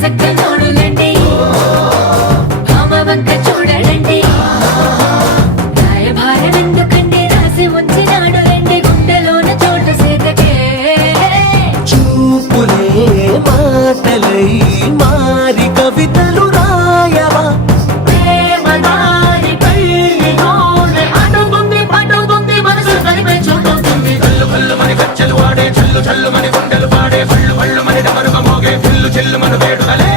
సక్కనోడులండి భామ వంక చూడడండి రాయభారం ఎందుకండి రాసి ఉంచినాడు రండి గుండెలోన చోటు సేతకే చూపులే మాటలై మారి కవితలు రాయవా ప్రేమ దారి పెళ్ళిలోనే అడుగుంది మనసు కలిపే చోటవుతుంది కల్లు కల్లు మని గజ్జలు వాడే చల్లు చల్లు మని గుండెలు పాడే పళ్ళు పళ్ళు మని డమరుగ మోగే చిల్లు చిల్లు మన వేడుకలే